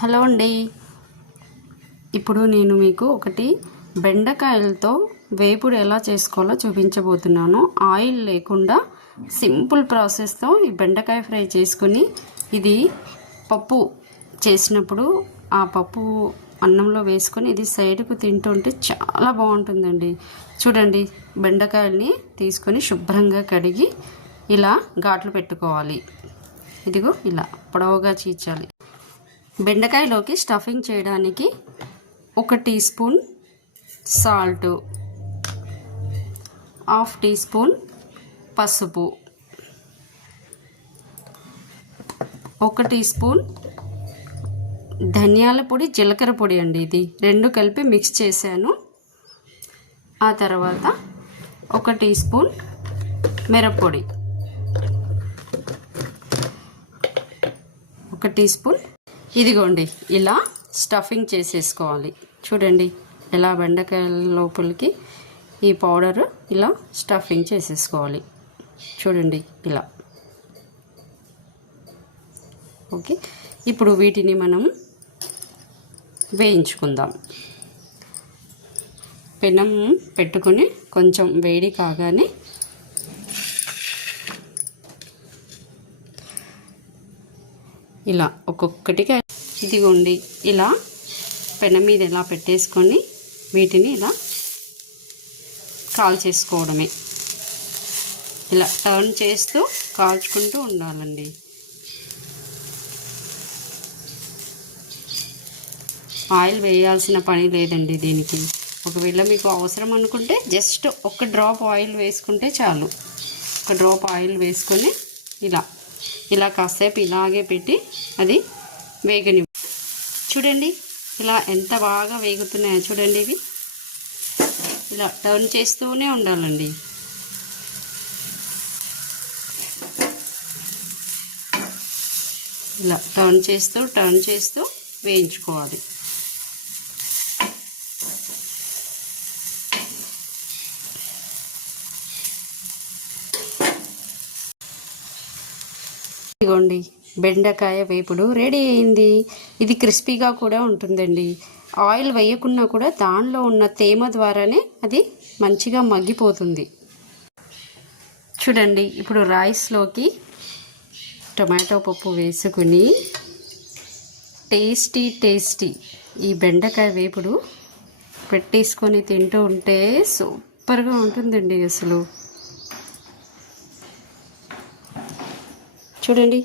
Hello అండి. ఇప్పుడు నేను మీకు ఒకటి బెండకాయలతో వేపుడు ఎలా చేసుకోవాలో చూపించబోతున్నాను. ఆయిల్ లేకుండా సింపుల్ ప్రాసెస్తో ఈ బెండకాయ ఫ్రై చేసుకుని ఇది పప్పు చేసినప్పుడు ఆ పప్పు అన్నంలో వేసుకొని ఇది సైడ్కు తింటుంటే చాలా బాగుంటుందండి. చూడండి, బెండకాయల్ని తీసుకొని శుభ్రంగా కడిగి ఇలా ఘాట్లు పెట్టుకోవాలి. ఇదిగో ఇలా పొడవుగా చీల్చాలి. బెండకాయలోకి స్టఫింగ్ చేయడానికి 1 teaspoon salt, 1/2 teaspoon పసుపు, 1 టీ స్పూన్ ధనియాల పొడి, జీలకర్ర పొడి అండి. ఇది 2 కలిపి మిక్స్ చేశాను. ఆ తర్వాత 1 టీ స్పూన్ మిరప్పొడి, 1 టీ స్పూన్. ఇదిగోండి ఇలా స్టఫింగ్ చేసేసుకోవాలి. చూడండి ఎలా బెండకాయల లోపలికి ఈ పౌడరు ఇలా స్టఫింగ్ చేసేసుకోవాలి. చూడండి ఇలా. ఓకే, ఇప్పుడు వీటిని మనం వేయించుకుందాం. పెనం పెట్టుకొని కొంచెం వేడి కాగానే ఇలా ఒక్కొక్కటిగా ఇదిగోండి ఇలా పెనం మీద ఇలా పెట్టేసుకొని వీటిని ఇలా కాల్చేసుకోవడమే. ఇలా టర్న్ చేస్తూ కాల్చుకుంటూ ఉండాలండి. ఆయిల్ వేయాల్సిన పని లేదండి దీనికి. ఒకవేళ మీకు అవసరం అనుకుంటే జస్ట్ 1 డ్రాప్ ఆయిల్ వేసుకుంటే చాలు. 1 డ్రాప్ ఆయిల్ వేసుకొని ఇలా కాసేపు ఇలాగే పెట్టి అది వేగని. చూడండి ఇలా ఎంత బాగా వేగుతున్నాయో చూడండి. ఇవి ఇలా టర్న్ చేస్తూనే ఉండాలండి. ఇలా టర్న్ చేస్తూ వేయించుకోవాలి. ఇదిగోండి బెండకాయ వేపుడు రెడీ అయింది. ఇది క్రిస్పీగా కూడా ఉంటుందండి. ఆయిల్ వేయకున్నా కూడా దానిలో ఉన్న తేమ ద్వారానే అది మంచిగా మగ్గిపోతుంది. చూడండి ఇప్పుడు రైస్లోకి టొమాటో పప్పు వేసుకుని టేస్టీ ఈ బెండకాయ వేపుడు పెట్టేసుకొని తింటూ ఉంటే సూపర్గా ఉంటుందండి. అసలు చూడండి.